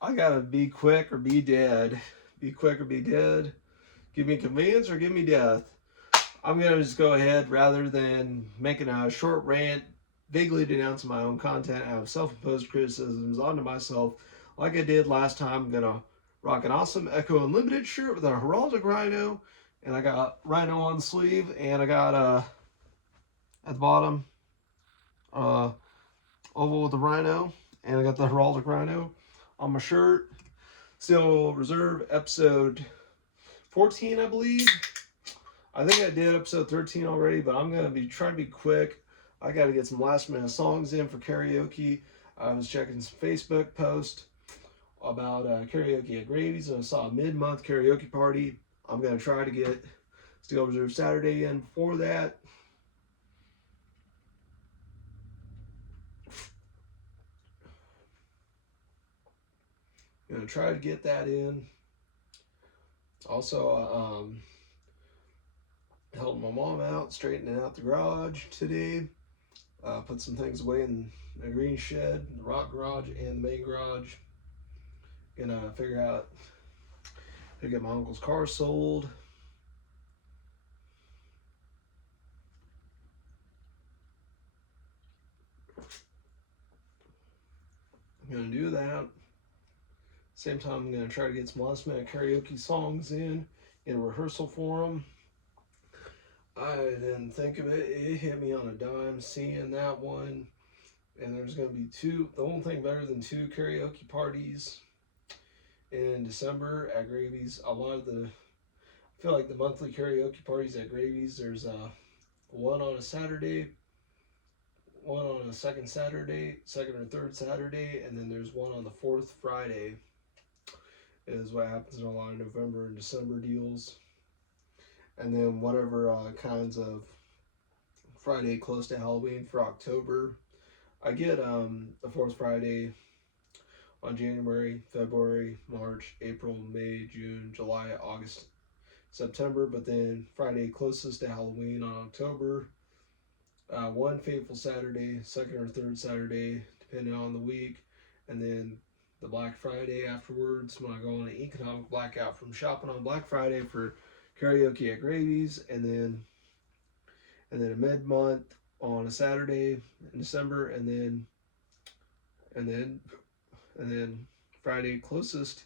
I gotta be quick or be dead. Be quick or be dead. Give me convenience or give me death. I'm gonna just go ahead rather than making a short rant, vaguely denouncing my own content out of self-imposed criticisms onto myself, like I did last time. I'm gonna rock an awesome Echo Unlimited shirt with a heraldic rhino, and I got rhino on the sleeve, and I got at the bottom uh oval with the rhino, and I got the heraldic rhino on my shirt. Steel Reserve episode 14, I believe. I think I did episode 13 already, but I'm gonna be trying to be quick. I got to get some last minute songs in for karaoke. I was checking some Facebook posts about karaoke at Gravy's, and I saw a mid-month karaoke party. I'm gonna try to get Steel Reserve Saturday in for that. Gonna try to get that in. Also, helped my mom out straightening out the garage today. Put some things away in the green shed, the rock garage, and the main garage. Gonna figure out how to get my uncle's car sold. I'm gonna do that. Same time, I'm gonna try to get some last minute karaoke songs in a rehearsal for them. I didn't think of it. It hit me on a dime seeing that one. And there's gonna be two. The only thing better than two karaoke parties in December at Gravy's. A lot of I feel like the monthly karaoke parties at Gravy's. There's one on a Saturday, one on a second or third Saturday, and then there's one on the fourth Friday. Is what happens in a lot of November and December deals, and then whatever kinds of Friday close to Halloween for October. I get the fourth Friday on January, February, March, April, May, June, July, August, September, but then Friday closest to Halloween on October. One fateful Saturday, second or third Saturday, depending on the week, and then the Black Friday afterwards when I go on an economic blackout from shopping on Black Friday for karaoke at Gravy's, and then a mid month on a Saturday in December, and then and then Friday closest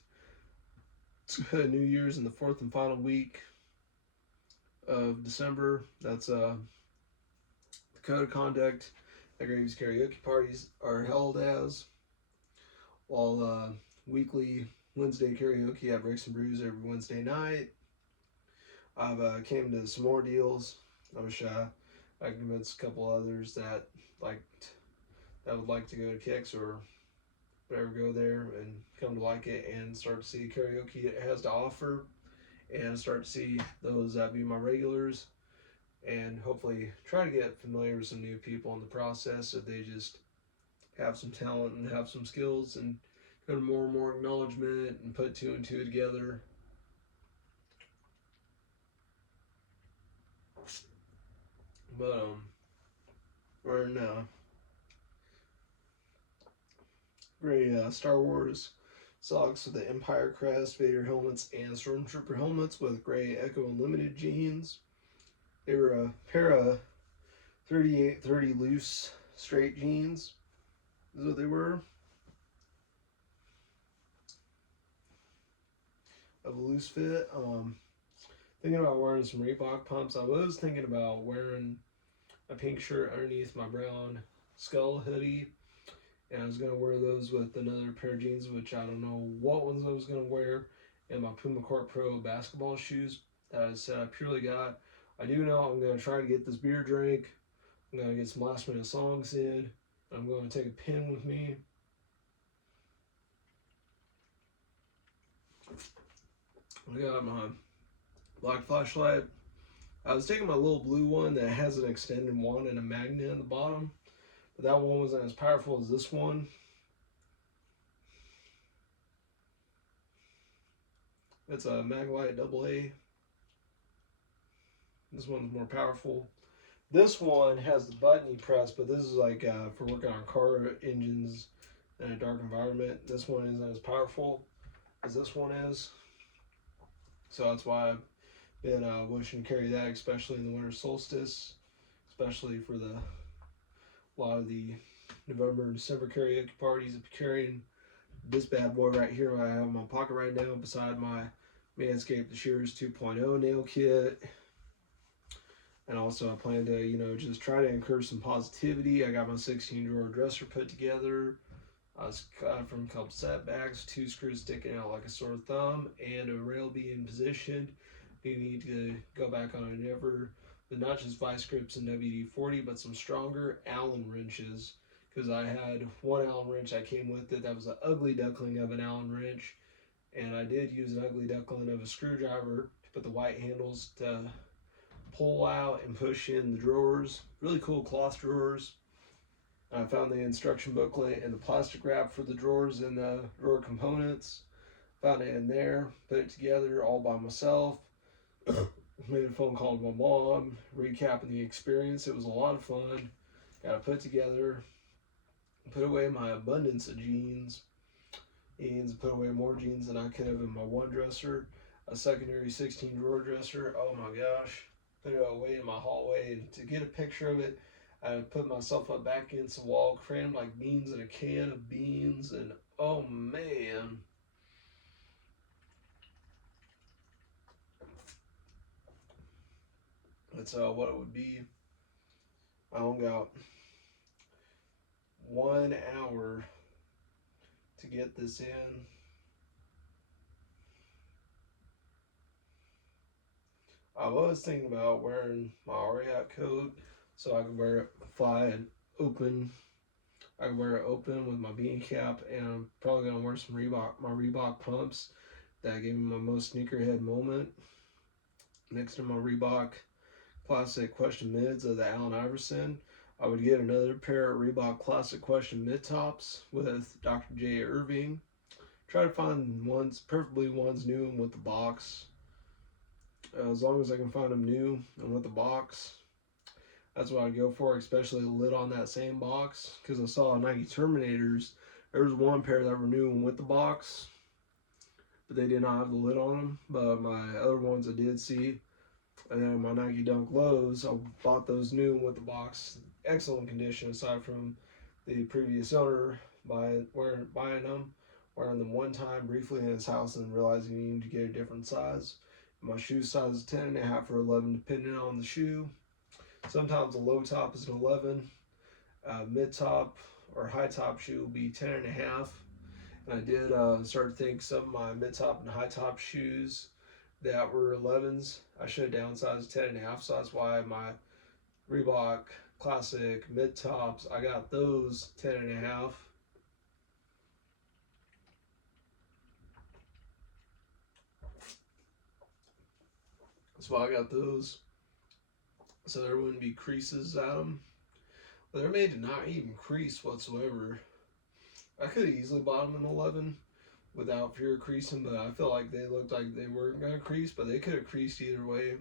to New Year's in the fourth and final week of December. That's the code of conduct that Gravy's karaoke parties are held as. While weekly Wednesday karaoke at Bricks and Brews every Wednesday night. I've came to some more deals. I wish I could convince a couple others like that would like to go to Kicks or whatever, go there and come to like it and start to see the karaoke it has to offer, and start to see those that be my regulars, and hopefully try to get familiar with some new people in the process if they just have some talent and have some skills, and go to more and more acknowledgement and put two and two together. But we're in gray Star Wars socks with the Empire crest, Vader helmets, and Stormtrooper helmets with gray Echo Unlimited jeans. They were a pair of 3830 loose straight jeans. Is what they were. Of a loose fit. Thinking about wearing some Reebok pumps. I was thinking about wearing a pink shirt underneath my brown skull hoodie, and I was gonna wear those with another pair of jeans, which I don't know what ones I was gonna wear, and my Puma Court Pro basketball shoes that I said I purely got. I do know I'm gonna try to get this beer drink. I'm gonna get some last minute songs in. I'm gonna take a pin with me. I got my black flashlight. I was taking my little blue one that has an extended wand and a magnet at the bottom, but that one wasn't as powerful as this one. It's a Maglite AA. This one's more powerful. This one has the button you press, but this is like for working on car engines in a dark environment. This one isn't as powerful as this one is. So that's why I've been wishing to carry that, especially in the winter solstice, especially for a lot of the November and December karaoke parties. I'll be carrying this bad boy right here I have in my pocket right now beside my Manscaped The Shears 2.0 nail kit. And also I plan to, just try to encourage some positivity. I got my 16 drawer dresser put together. I was cut from a couple setbacks, 2 screws sticking out like a sore thumb, and a rail being positioned. You need to go back on it ever, but not just vice grips and WD-40, but some stronger Allen wrenches. Because I had one Allen wrench that came with it that was an ugly duckling of an Allen wrench, and I did use an ugly duckling of a screwdriver to put the white handles to pull out and push in the drawers. Really cool cloth drawers. I found the instruction booklet and the plastic wrap for the drawers and the drawer components. Found it in there, put it together all by myself. Made a phone call to my mom, recapping the experience. It was a lot of fun. Got it put together, put away my abundance of jeans, and put away more jeans than I could have in my one dresser. A secondary 16 drawer dresser. Oh my gosh. Put it away in my hallway. And to get a picture of it, I put myself up back against the wall, crammed like beans in a can of beans, and oh man. That's what it would be. I only got 1 hour to get this in. I was thinking about wearing my Ariat coat so I could wear it fly and open. I could wear it open with my beanie cap, and I'm probably gonna wear some my Reebok pumps that gave me my most sneakerhead moment. Next to my Reebok Classic Question Mids of the Allen Iverson, I would get another pair of Reebok Classic Question Mid Tops with Dr. J. Irving. Try to find preferably ones new and with the box. As long as I can find them new and with the box, that's what I'd go for, especially the lid on that same box. Because I saw Nike Terminators, there was one pair that were new and with the box, but they did not have the lid on them. But my other ones I did see, and then my Nike Dunk Lows, I bought those new and with the box. Excellent condition aside from the previous owner buying them, wearing them one time briefly in his house and realizing he needed to get a different size. My shoe size is 10.5 or 11 depending on the shoe. Sometimes a low top is an 11. Mid top or high top shoe will be 10.5. And I did start to think some of my mid top and high top shoes that were 11s, I should have downsized 10.5. So that's why my Reebok Classic mid tops, I got those 10.5. So I got those, so there wouldn't be creases at them. But they're made to not even crease whatsoever. I could have easily bought them in 11 without fear of creasing, but I felt like they looked like they weren't going to crease, but they could have creased either way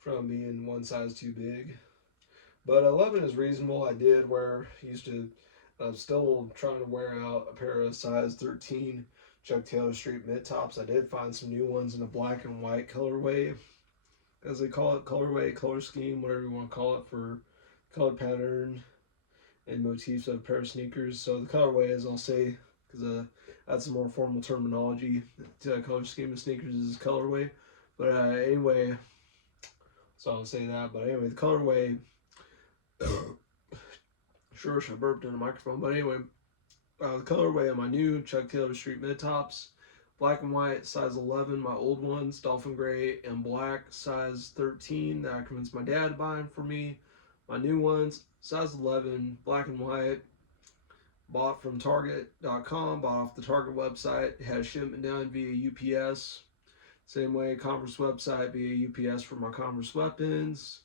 from being one size too big. But 11 is reasonable. I did I'm still trying to wear out a pair of size 13 Chuck Taylor Street mid tops. I did find some new ones in a black and white colorway, as they call it, colorway, color scheme, whatever you want to call it, for color pattern and motifs of a pair of sneakers. So the colorway, as I'll say, because that's a more formal terminology, the color scheme of sneakers is colorway. But anyway, so I'll say that. But anyway, the colorway, sure, I burped in the microphone. But anyway, the colorway of my new Chuck Taylor Street mid tops, black and white, size 11. My old ones, dolphin gray and black, size 13. That I convinced my dad to buy them for me. My new ones, size 11, black and white. Bought from Target.com, bought off the Target website. Had a shipment done via UPS. Same way, Converse website via UPS for my Converse weapons.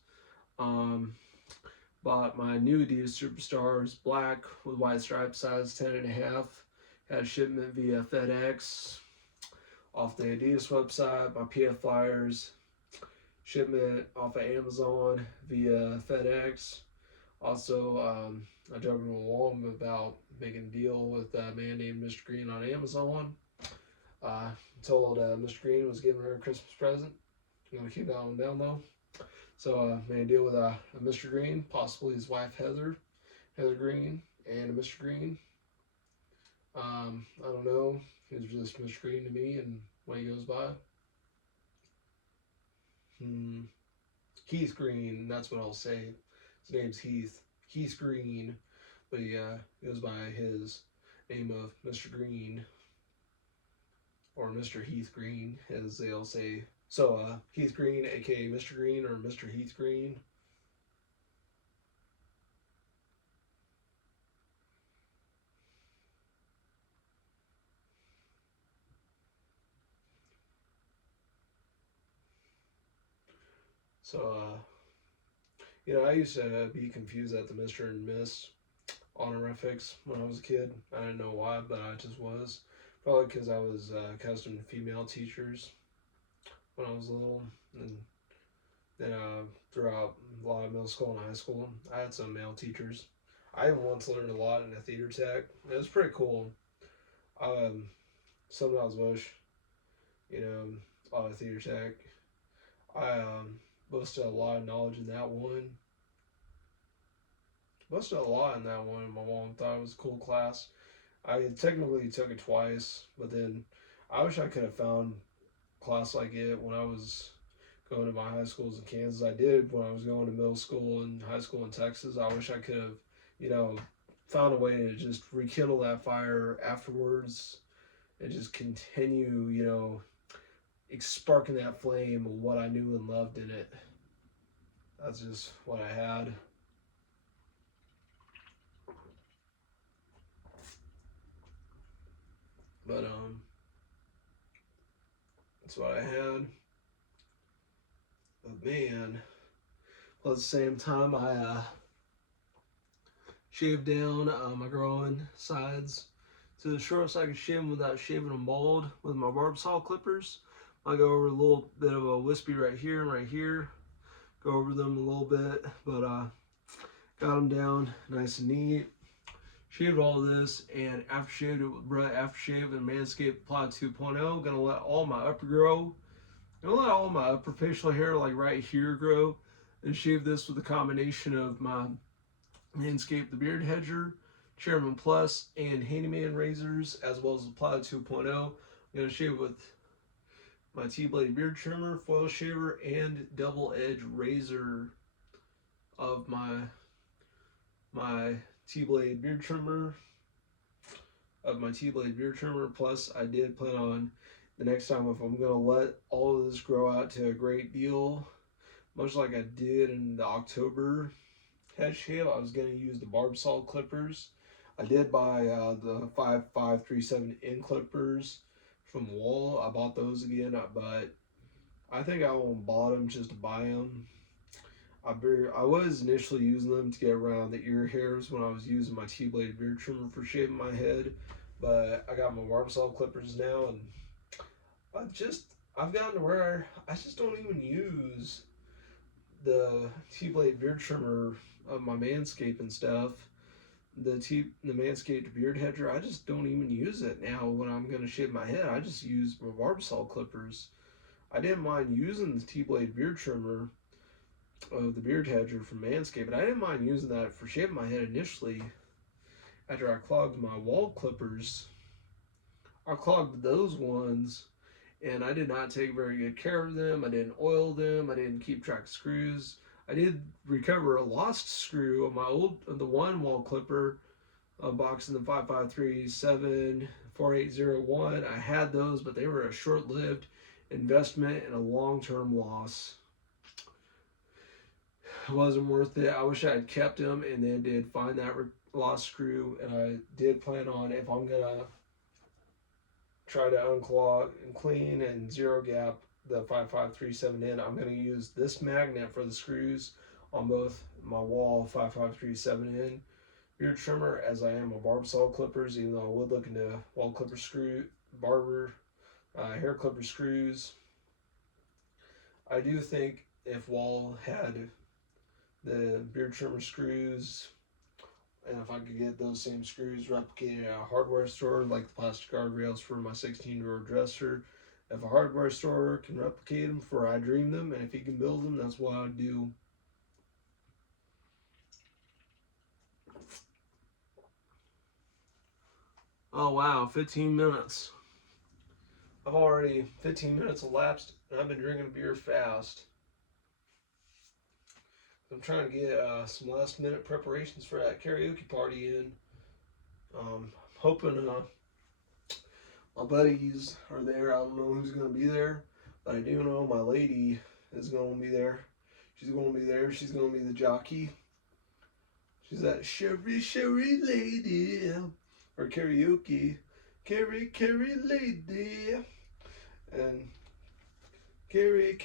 Bought my new Adidas Superstars, black with white stripes, size 10.5. Had a shipment via FedEx off the Adidas website. My PF Flyers shipment off of Amazon via FedEx. Also, I joked with my mom about making a deal with a man named Mr. Green on Amazon. I told Mr. Green was giving her a Christmas present. I'm gonna keep that one down though. So made a deal with Mr. Green, possibly his wife Heather Green, and Mr. Green. I don't know. He's just Mr. Green to me, and what he goes by. Hmm. Heath Green. That's what I'll say. His name's Heath. Heath Green, but he goes by his name of Mr. Green or Mr. Heath Green, as they'll say. So Heath Green, aka Mr. Green or Mr. Heath Green. So I used to be confused at the Mr. and Miss honorifics when I was a kid. I didn't know why, but I just was. Probably because I was accustomed to female teachers when I was little, and then throughout a lot of middle school and high school, I had some male teachers. I even once learned a lot in a theater tech. It was pretty cool. Um, Sometimes wish, a lot of theater tech. I boasted a lot of knowledge in that one. Boasted a lot in that one. My mom thought it was a cool class. I technically took it twice, but then I wish I could have found class like it when I was going to my high schools in Kansas. I did when I was going to middle school and high school in Texas. I wish I could have, you know, found a way to just rekindle that fire afterwards and just continue, sparking that flame of what I knew and loved in it. That's just what I had. But that's what I had. But man, well, at the same time, I shaved down my growing sides to the shortest I could shave them without shaving them bald with my Barbasol clippers. I go over a little bit of a wispy right here and right here. Go over them a little bit, but got them down nice and neat. Shaved all this, and aftershaved it with Brett Aftershave and Manscaped Apply 2.0. Gonna let all my upper grow. Gonna let all my upper facial hair, like right here, grow. And shave this with a combination of my Manscaped the Beard Hedger, Chairman Plus, and Handyman razors, as well as Apply 2.0. I'm gonna shave with my T-Blade beard trimmer, foil shaver, and double edge razor of my T-Blade beard trimmer Plus, I did plan on the next time, if I'm gonna let all of this grow out to a great deal, much like I did in the October head shave, I was gonna use the Barbasol clippers. I did buy the 5537N clippers from Wall. I bought those again, but I think I won't bought them just to buy them. I was initially using them to get around the ear hairs when I was using my T-blade beard trimmer for shaving my head, but I got my Barbasol clippers now, and I've gotten to where I just don't even use the T-blade beard trimmer of my Manscaped and stuff. The Manscaped beard hedger, I just don't even use it now when I'm gonna shave my head. I just use my Barbasol clippers. I didn't mind using the T-blade beard trimmer of the beard hedger from Manscaped, but I didn't mind using that for shaving my head initially. After I clogged my wall clippers, I clogged those ones, and I did not take very good care of them. I didn't oil them. I didn't keep track of screws. I did recover a lost screw of the one wall clipper, unboxing the 5537 4801. I had those, but they were a short-lived investment and a long-term loss. It wasn't worth it. I wish I had kept them and then did find that lost screw. And I did plan on, if I'm gonna try to unclog and clean and zero gap the 5537N, I'm gonna use this magnet for the screws on both my Wall 5537N beard trimmer as I am a Barbasol clippers. Even though I would look into wall clipper hair clipper screws. I do think if Wall had the beard trimmer screws. And if I could get those same screws replicated at a hardware store, like the plastic guardrails for my 16-drawer dresser, if a hardware store can replicate them for I dream them, and if he can build them, that's what I would do. Oh wow, 15 minutes. 15 minutes elapsed, and I've been drinking beer fast. I'm trying to get some last minute preparations for that karaoke party in. Hoping my buddies are there. I don't know who's going to be there, but I do know my lady is going to be there. She's going to be there. She's going to be the jockey. She's that Sherry lady. Or karaoke. Carry lady. And Carry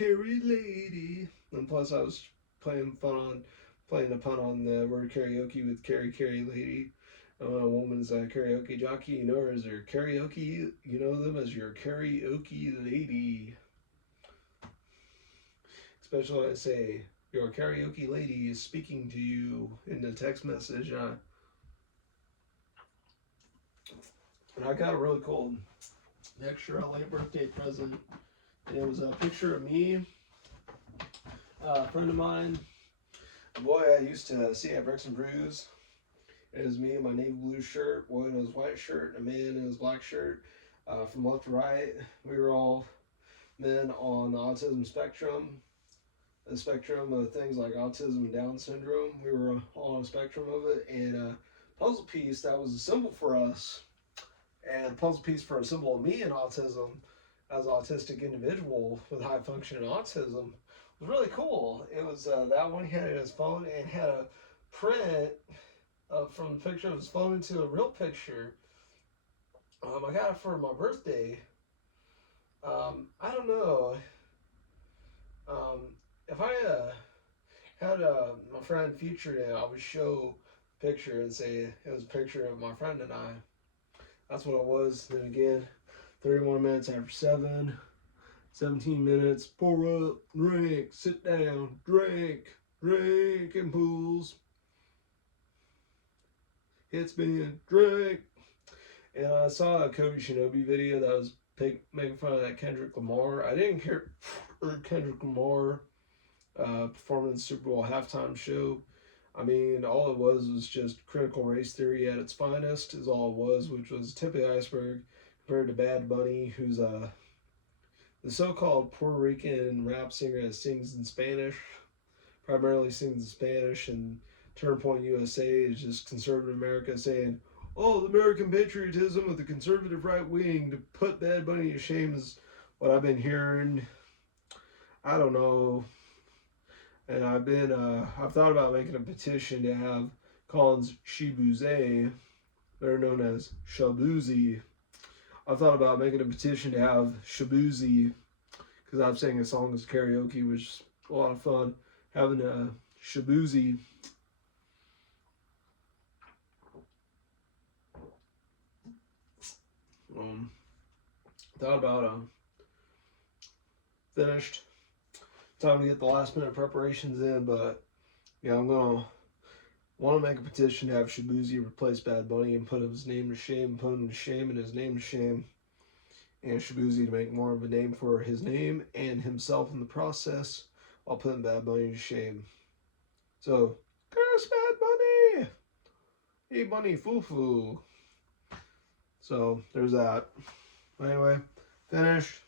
lady. And plus I was playing the pun on the word karaoke with Carry lady. A woman's a karaoke jockey, you know her as her karaoke, you know them as your karaoke lady. Especially when I say, your karaoke lady is speaking to you in the text message. And I got a really cool extra late birthday present. And it was a picture of me, a friend of mine, a boy I used to see at Bricks and Brews. It was me in my navy blue shirt, boy in his white shirt, and a man in his black shirt. From left to right, we were all men on the autism spectrum. The spectrum of things like autism and Down syndrome. We were all on a spectrum of it. And a puzzle piece that was a symbol for us, and a puzzle piece for a symbol of me in autism as an autistic individual with high functioning autism was really cool. It was that one he had in his phone and had a print from the picture of his phone into a real picture. I got it for my birthday. I don't know. If I had my friend featured it, I would show a picture and say it was a picture of my friend and I. That's what it was. Then again, 31 minutes after 7, 17 minutes, pour up, drink, sit down, drink in pools. It's been drink. And I saw a Kobe Shinobi video that was making fun of that Kendrick Lamar. I didn't care for Kendrick Lamar performing the Super Bowl halftime show. I mean, all it was just critical race theory at its finest, is all it was, which was tip of the iceberg compared to Bad Bunny, who's the so-called Puerto Rican rap singer that sings in Spanish, primarily sings in Spanish, and Turnpoint USA is just conservative America saying, oh, the American patriotism of the conservative right wing to put Bad Bunny to shame is what I've been hearing. I don't know. And I've thought about making a petition to have Collins Shibuze, better known as Shabuzi. I've thought about making a petition to have Shabuzi, because I've sang a song as karaoke, which is a lot of fun. Having a Shabuzi. Thought about finished. Time to get the last minute preparations in, but yeah, I'm gonna want to make a petition to have Shabuzi replace Bad Bunny and put his name to shame, put him to shame and his name to shame, and Shabuzi to make more of a name for his name and himself in the process, while putting Bad Bunny to shame. So, curse Bad Bunny! Hey Bunny foo-foo. So, there's that. Anyway, finished.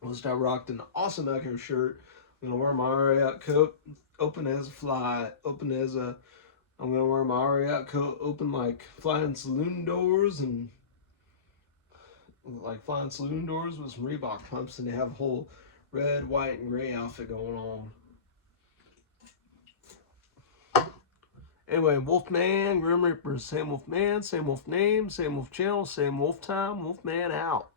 Let's start rocked an awesome Echo shirt. I'm gonna wear my Ariat coat, open as a fly, I'm gonna wear my Ariat coat open like flying saloon doors, and like flying saloon doors with some Reebok pumps, and they have a whole red, white, and gray outfit going on. Anyway, Wolfman, Grim Reaper, same Wolf man, same Wolf name, same Wolf channel, same Wolf time, Wolfman out.